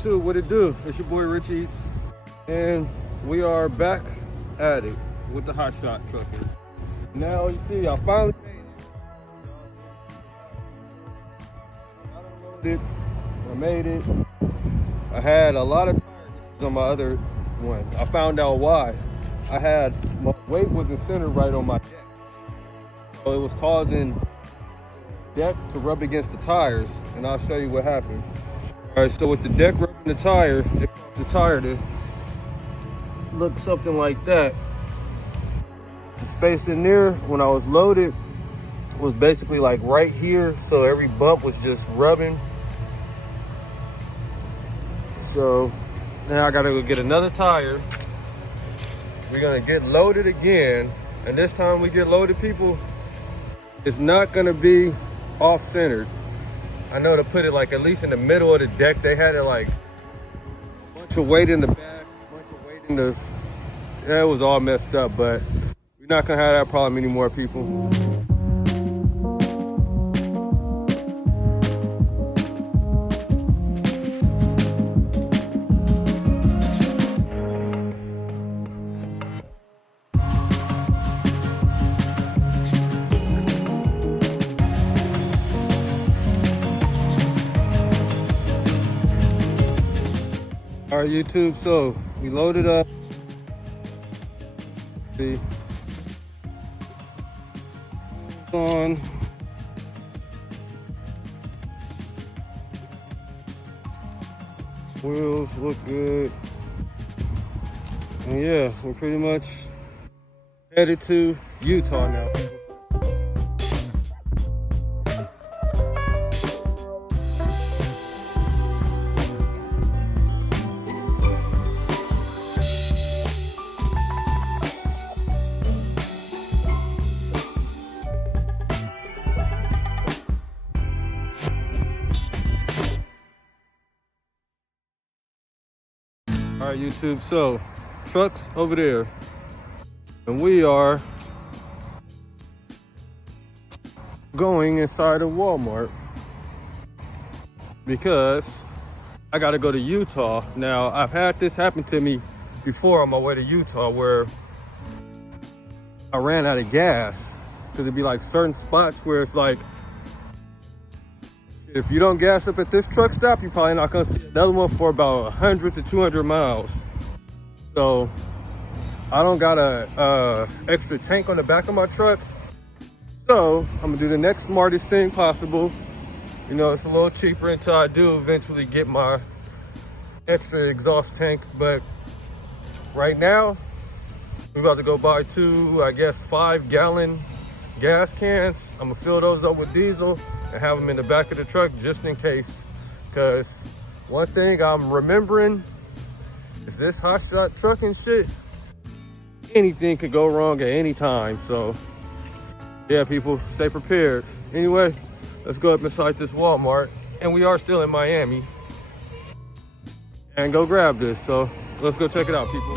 YouTube, what it do? It's your boy Rich Eats, and we are back at it with the Hotshot trucking. Now you see, I finally made it. I made it. I had a lot of tires on my other one. I found out why. I had my weight wasn't centered right on my deck, so it was causing deck to rub against the tires, and I'll show you what happened. All right, so with the deck rubbing the tire, it caused the tire to look something like that. The space in there when I was loaded was basically like right here, so every bump was just rubbing. So now I gotta go get another tire. We're gonna get loaded again, and this time we get loaded, people, it's not gonna be off-centered. I know to put it like at least in the middle of the deck. They had it like a bunch of weight in the back, a bunch of weight in the, yeah, it was all messed up, but we're not gonna have that problem anymore, people. All right, YouTube, so we loaded up. See, on. Wheels look good. And yeah, we're pretty much headed to Utah now. All right, YouTube, so truck's over there, and we are going inside of Walmart because I gotta go to Utah. Now, I've had this happen to me before on my way to Utah where I ran out of gas, because it'd be like certain spots where it's like, if you don't gas up at this truck stop, you're probably not gonna see another one for about 100 to 200 miles. So I don't got a extra tank on the back of my truck. So I'm gonna do the next smartest thing possible. You know, it's a little cheaper until I do eventually get my extra exhaust tank. But right now, we're about to go buy two, I guess, 5-gallon gas cans. I'm gonna fill those up with diesel and have them in the back of the truck just in case. Because one thing I'm remembering is this Hotshot trucking shit, anything could go wrong at any time. So yeah, people, stay prepared. Anyway, let's go up inside this Walmart, and we are still in Miami, and go grab this. So let's go check it out, people.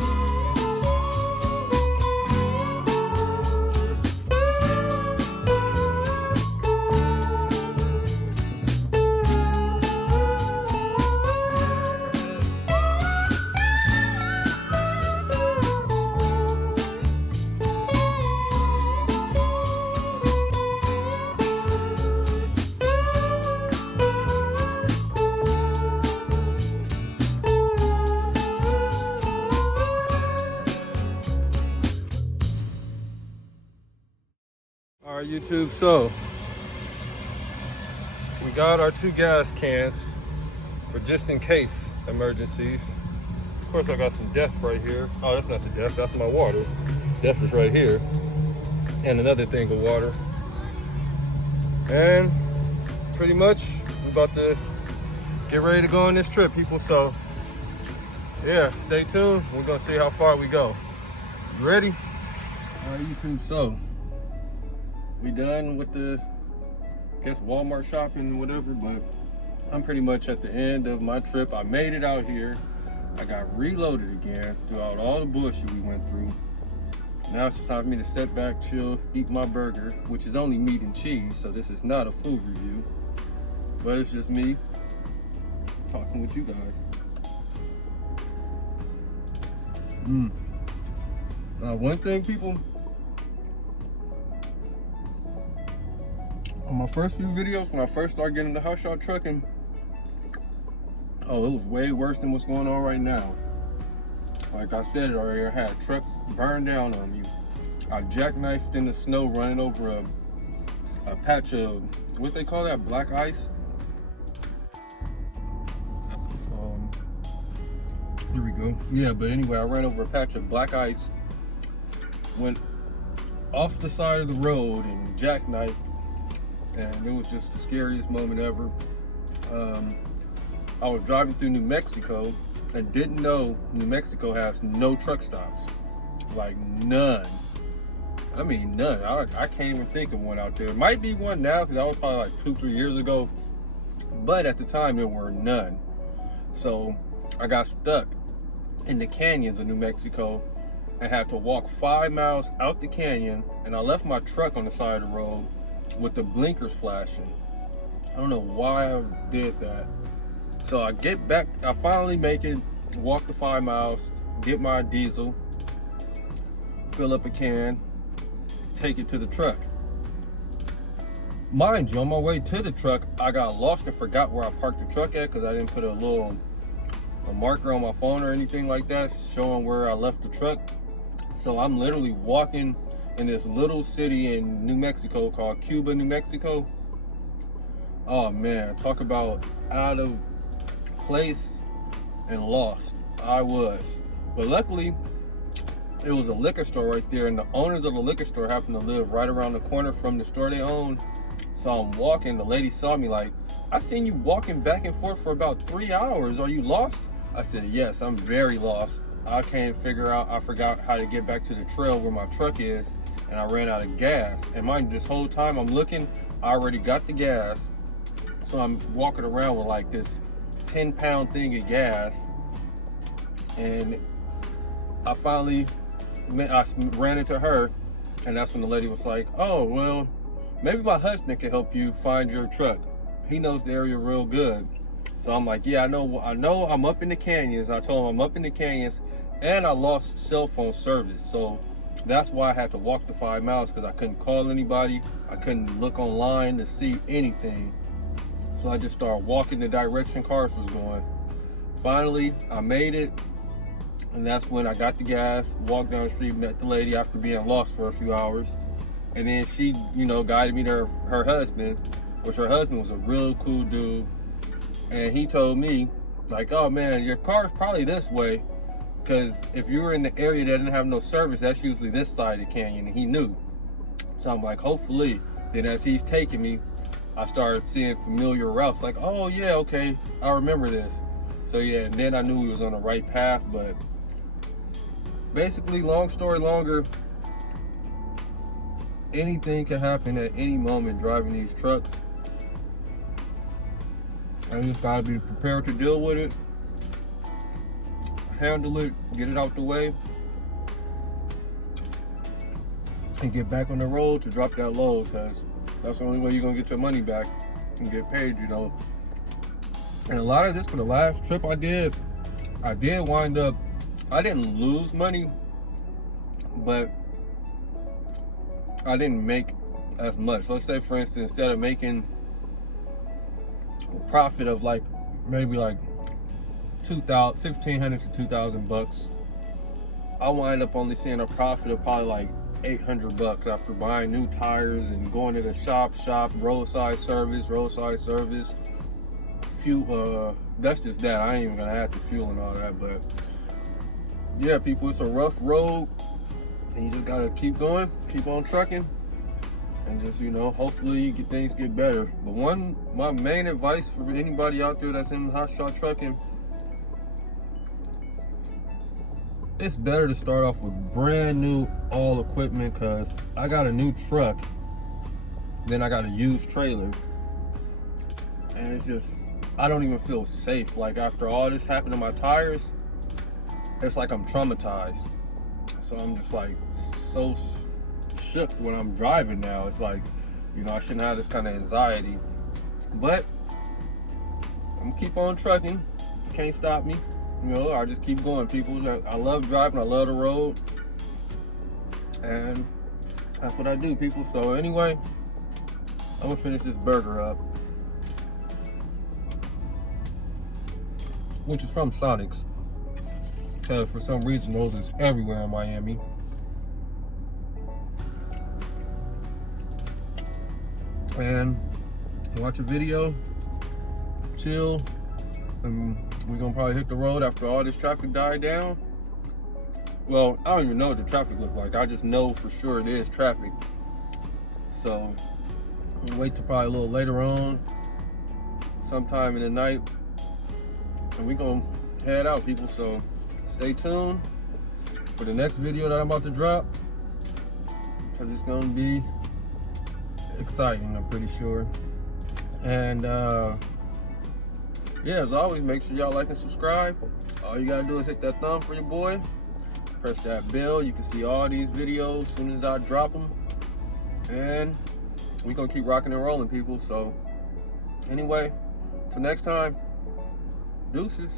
All right, YouTube, so we got our 2 gas cans for just in case emergencies. Of course, I got some Def right here. Oh, that's not the Def, that's my water. Def is right here. And another thing of water. And pretty much, we're about to get ready to go on this trip, people. So yeah, stay tuned. We're gonna see how far we go. You ready? All right, YouTube, so we done with the, I guess, Walmart shopping, whatever, but I'm pretty much at the end of my trip. I made it out here. I got reloaded again throughout all the bullshit we went through. Now it's just time for me to sit back, chill, eat my burger, which is only meat and cheese, so this is not a food review, but it's just me talking with you guys. One thing, people, on my first few videos, when I first started getting into Hotshot trucking, oh, it was way worse than what's going on right now. Like I said earlier, I had trucks burned down on me. I jackknifed in the snow running over a patch of, what they call that, black ice? Here we go. Yeah, but anyway, I ran over a patch of black ice, went off the side of the road and jackknifed, and it was just the scariest moment ever. I was driving through New Mexico and didn't know New Mexico has no truck stops. Like none. I mean, none. I can't even think of one out there. Might be one now, because that was probably like 2-3 years ago. But at the time, there were none. So I got stuck in the canyons of New Mexico and had to walk 5 miles out the canyon, and I left my truck on the side of the road with the blinkers flashing. I don't know why I did that. So I get back, I finally make it, walk the 5 miles, get my diesel, fill up a can, take it to the truck. Mind you, on my way to the truck, I got lost and forgot where I parked the truck at, because I didn't put a marker on my phone or anything like that showing where I left the truck. So I'm literally walking in this little city in New Mexico called Cuba, New Mexico. Oh man, talk about out of place and lost. I was. But luckily, it was a liquor store right there, and the owners of the liquor store happened to live right around the corner from the store they own. So I'm walking, the lady saw me like, "I've seen you walking back and forth for about 3 hours. Are you lost?" I said, "Yes, I'm very lost. I can't figure out, I forgot how to get back to the trail where my truck is, and I ran out of gas." And mind, this whole time I'm looking, I already got the gas. So I'm walking around with like this 10-pound thing of gas. And I finally, I ran into her, and that's when the lady was like, "Oh, well, maybe my husband can help you find your truck. He knows the area real good." So I'm like, "Yeah, I know I'm up in the canyons." I told him I'm up in the canyons, and I lost cell phone service. So that's why I had to walk the 5 miles, because I couldn't call anybody. I couldn't look online to see anything. So I just started walking the direction cars was going. Finally, I made it. And that's when I got the gas, walked down the street, met the lady after being lost for a few hours. And then she, guided me to her husband, which her husband was a real cool dude. And he told me, like, "Oh man, your car's probably this way, because if you were in the area that didn't have no service, that's usually this side of the canyon." And he knew. So I'm like, hopefully. Then as he's taking me, I started seeing familiar routes, like, "Oh yeah, okay, I remember this." So yeah, and then I knew we was on the right path. But basically, long story longer, anything can happen at any moment driving these trucks. I just gotta be prepared to deal with it, handle it, get it out the way, and get back on the road to drop that load, because that's the only way you're gonna get your money back and get paid, And a lot of this, for the last trip I did wind up, I didn't lose money, but I didn't make as much. Let's say, for instance, instead of making a profit of like maybe like $1,500 to $2,000, I wind up only seeing a profit of probably like $800 after buying new tires and going to the shop, roadside service, fuel. That's just that. I ain't even gonna add the fuel and all that. But yeah, people, it's a rough road, and you just gotta keep going, keep on trucking, and just, hopefully things get better. But my main advice for anybody out there that's in Hotshot trucking, it's better to start off with brand new all equipment, because I got a new truck, then I got a used trailer, and it's just, I don't even feel safe. Like, after all this happened to my tires, it's like I'm traumatized. So I'm just like so shook when I'm driving now. It's like, I shouldn't have this kind of anxiety. But I'm gonna keep on trucking. Can't stop me. you know, I just keep going, people. I love driving, I love the road, and that's what I do, people. So anyway, I'm gonna finish this burger up, which is from Sonic's, because for some reason those is everywhere in Miami. And watch a video, chill, and we're gonna probably hit the road after all this traffic died down. Well, I don't even know what the traffic look like. I just know for sure it is traffic. So we'll wait till probably a little later on, sometime in the night, and we're gonna head out, people. So stay tuned for the next video that I'm about to drop, because it's gonna be exciting, I'm pretty sure. And yeah, as always, make sure y'all like and subscribe. All you gotta do is hit that thumb for your boy, press that bell. You can see all these videos as soon as I drop them, and we gonna keep rocking and rolling, people. So anyway, till next time, deuces.